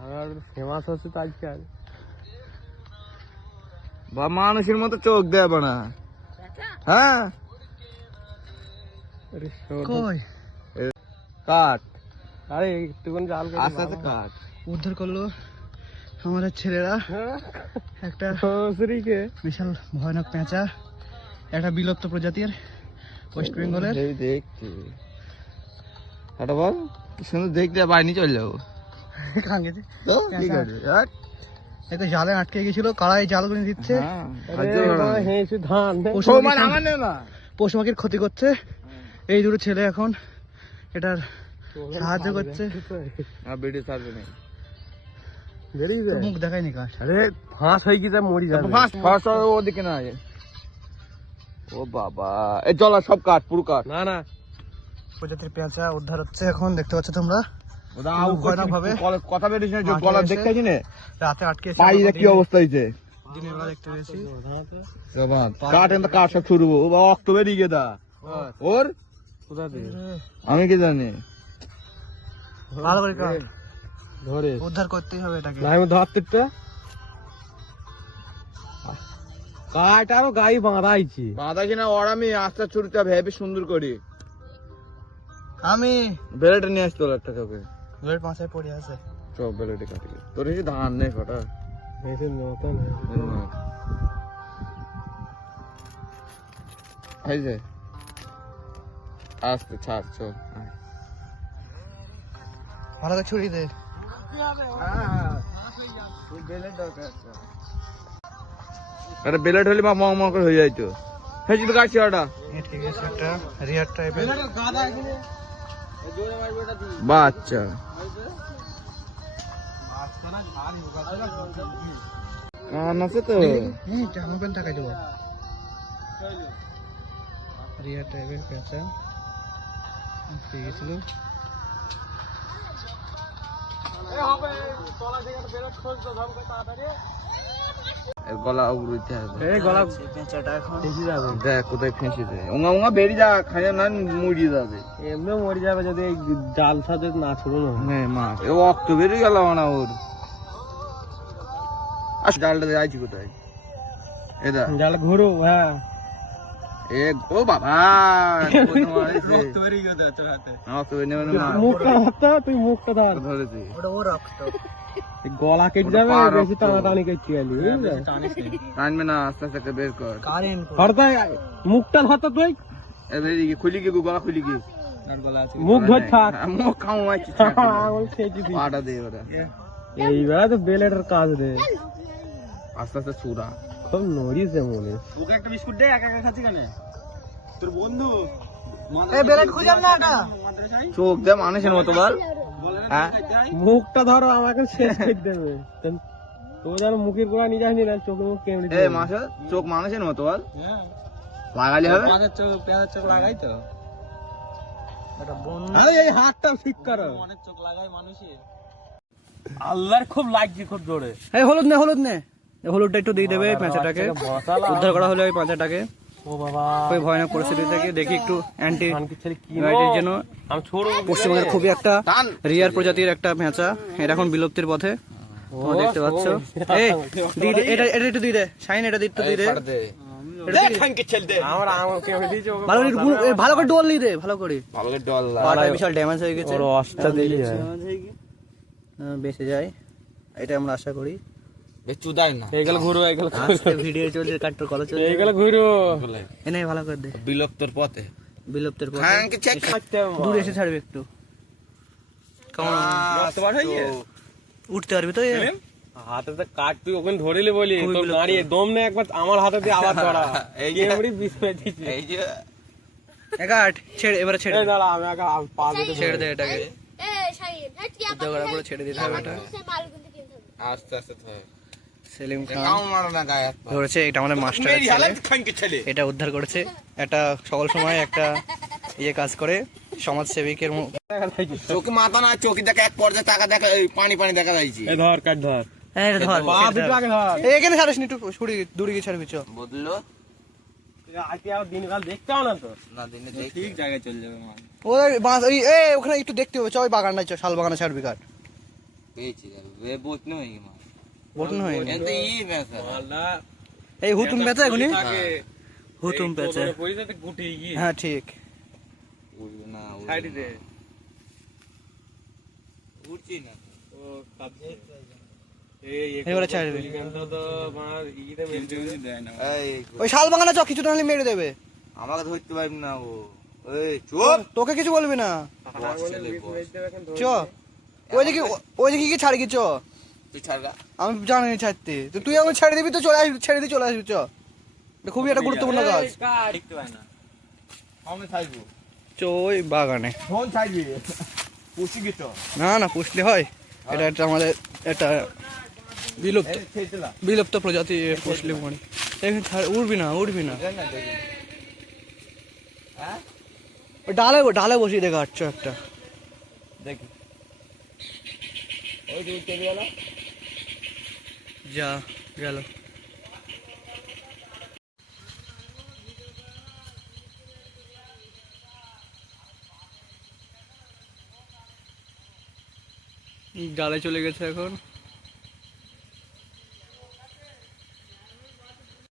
আর famous হচ্ছে তো আজকাল। বা মানুষের মতো চোখ দেব না। হ্যাঁ কই কাট, আরে একটুখানি জাল আস্তে আস্তে কাট। উদ্ধার করলো আমাদের ছেলেরা একটা বিশাল ভয়ানক পেঁচা, একটা বিলুপ্ত প্রজাতির ওয়েস্ট বেঙ্গলের। দেখছি এটা বল কি সুন্দর দেখতে, বাইনি চলে যাবো। কাঙ্গেছে তো কি করবি? হ্যাঁ একটা জালে আটকে গেছিল, কারাই জাল করে দিচ্ছে। ধান পশু পাখির ক্ষতি করছে। এই দুটো ছেলে এখন এটার সাহায্য করছে। ভিডিও ছাড়বে না, তোর মুখ দেখায়নি কাজ। আরে ফাঁস হয়ে গেছে, মরি যাবে। ফার্স্ট ওদিকে না। ও বাবা, এই চল সব কাট, পুরো কাট। না না, প্রজাতির পেঁচা উদ্ধার হচ্ছে এখন, দেখতে পাচ্ছ তোমরা। কথা বেরিয়েছে না, গলা দেখতেছি না, রাতে আটকে পায়ে কি অবস্থা হয়েছে। দিনের বেলা দেখতে পেয়েছি। কাট এনে কাট সব শুরু, ও বাবা রক্ত বেরিয়ে গেদা ওর। কোথা দিয়ে আমি কি জানি, ভালো করে কাট, ধরে উদ্ধার করতেই হবে এটাকে। আমি ধরতে কাঠ আরো গাই বাঁধাইছি। বাঁধাছি না, ওর আমি আস্তে ছুরিতে ভেবে সুন্দর করি। আমি বেলেটে নিয়ে আসতে হলো একটা কাউকে। বেলেট মাথায় পড়ে আছে। সব বেলেটে কাটি তোর এসে ধান নেই কটা। এই যে আস্তে ছাড়, চল ভালো করে ছুরি দে। আরে বেলেট হলে মা মং মং করে হয়ে যাইতো। হ্যাঁ যদি কাটছি ওটা ঠিক আছে, একটা রিয়ার টাইপের বাচ্চা। কান আছে তো, মোবাইল টাকাই দেবো। রিয়ার টাইপের পেঁচা পেয়ে গেছিল। গলা উড়তে হবে। গলা পেঁচাটা এখন দেখ কোথায় ফেঁসে দেয়, ওঙা ওঙা বেরিয়ে যা, খাইয়া না মুড়িয়ে যাবে। এমনি মরে যাবে যদি এই জাল সাথে না ছোড়ো না। হ্যাঁ মা, ও রক্ত বেরিয়ে গেল না ওর। আর জালটা যাইছি কোথায়? এটা জাল ঘুরো। হ্যাঁ এ ও বাবা, রক্ত বেরিয়ে গেল তোর হাতে। রক্ত বেরিয়ে মুখটা ধরতে, তুই মুখটা ধর। ধরেছি। ওটা ও রক্ত। গলা কেটে যাবে, বেশি টানাটানি করতে গেলি। টানবে না, আস্তে আস্তে বের কর। কারেন্ট ধরতে মুখটা ধরতে তুই। এ বেরিয়ে গিয়ে খুলি গিয়ে গলা খুলি গিয়ে মুখ ধর থাক। মুখ খাওয়াচ্ছি, আঙুল খেয়েছি তুই। পাটা দিয়ে ওরা এইবার তো বেলেটের কাজ রে। আস্তে আস্তে চূড়া। খুব নড়িছে মনে। ওকে একটা বিস্কুট দে, একা একা খাচ্ছি কেন? তোর বন্ধু এই বেলেট খুঁজাম না এটা। চোখ দে মানুষের মতো বল। হ্যাঁ মুখটা ধরো, আমাকে শেষ করে দেবে। তো যেন মুখের গোড়া নিয়ে যাসনি না, চোখে মুখ কেমড়ে এ মাসা, চোখ মানুষের মতো বল। লাগালে হবে। চোখ লাগাই তো। এটা বন এই হাতটা ঠিক করো। অনেক চোখ লাগাই মানুষের। আল্লাহর খুব লাগছে, খুব জোরে। এই হলুদ নে, হলুদ নে। এই হলুদটা একটু দিয়ে দেবে পেঁচাটাকে। উদ্ধার করা হলো এই পেঁচাটাকে ও বাবা, ওই ভয়ানক পরিস্থিতি থেকে। দেখি একটু অ্যান্টি কি বায়োটিকের জন্য আমি ছোড়ো। পশ্চিমবঙ্গের খুবই একটা রিয়ার প্রজাতির একটা পেঁচা, এটা এখন বিলুপ্তির পথে। তোমরা দেখতে পাচ্ছ। এই দিয়ে দে, এটা এটা একটু দিয়ে দে শাইন, এটা একটু দিয়ে দে। আমার আঙুল কেমড়ে দিয়েছে। ভালো করে ভালো করে ডল দিয়ে দে, ভালো করে। ভালো করে ডল পাটা বিশাল ড্যামেজ হয়ে গেছে, ওর অস্তা দিলি বেঁচে যায় এটা আমরা আশা করি। চুদাই না, এইগুলো ঘুরো, এইগুলো আজকে ভিডিও চলছে, কাটর কল চলছে, এইগুলো ঘুরো। এনে ভালো করে দে। বিলুপ্তর পথে, বিলুপ্তের পথে দূরে দূরে এসে ছাড়বে একটু। কেমন উঠতে পারবি তো? হাতে তো কাট, তুই ওখানে ধরিলে বলি তো দাঁড়িয়ে দম নেই, একবার আমার হাতে দিয়ে আবার ধরা। এই যে এমনি বিষ পেয়ে দিচ্ছি। এই যে একাট ছেড়ে, এবারে ছেড়ে এই দাঁড়া, আমি আগে পা দিতে ছেড়ে দে এটাকে। উদ্ধার করার পরে ছেড়ে দিতে হবে এটা। আস্তে আস্তে ধর। সেলিম খান কাউ মারো না গায়ে হাত পা। ধরেছে, এটা আমাদের মাস্টার ছেলে, এটা উদ্ধার করেছে। একটা সকল সময় একটা ইয়ে কাজ করে, সমাজসেবিকের চোখে মাথা না, চোখে দেখা এক পর্যায়ে টাকা দেখা, পানি পানি দেখা যাইছি। এই ধর, কাট ধর। হ্যাঁ ধর, পা দুটো আগে ধর। এখানে ছাড়িস নি, একটু ছুড়ি দূরে গিয়ে ছাড়বি। চ বদলো আজকে আর দিনকাল দেখতেও না তো। না, দিনে ঠিক জায়গায় চলে যাবে মা। ওই বাঁশ, এই ওখানে একটু দেখতে হবে। চ ওই বাগানটায়, চ শাল বাগানে ছাড়বি কাট। পেয়েছি রে বোট নই মা বটন হয়নি এতে ই মেসা মালটা এই হুতুম পেঁচা এখনই থাকে হুতুম পেঁচা পরিজাতে গুটি গিয়ে হ্যাঁ ঠিক উড়বে না সাইডে দে উড়ছি না ও কাঁদছে এবারে ছাড়বে। গানটা তো আমার ইতে মেলতে দেয় না এই ওই শাল বাগানে চ কিছু টানলে মেরে দেবে আমাকে ধরতে পারবি না ও এই চুপ তোকে কিছু বলবি না ছেলে বস। চ ওইদিকে কি ছাড়ি কি চ তুই ছাড়গা আমি জানি ছাড়তে তো তুই আমাকে ছেড়ে দিবি তো ছেড়ে দিয়ে চলে আসবি চ এটা খুবই একটা গুরুত্বপূর্ণ কাজ দেখতে পাই না আমি ছাড়বো চ ওই বাগানে ফোন ছাড়বি পুষি গেছ না পুষলে হয় এটা একটা আমাদের একটা বিলুপ্ত প্রজাতি পুষলে মনে এখানে উড়বি না হ্যাঁ ওই ডালে বসিয়ে দেখা যাচ্ছে একটা দেখি ওই দূর চলে গেল যা গেল ডালে চলে গেছে এখন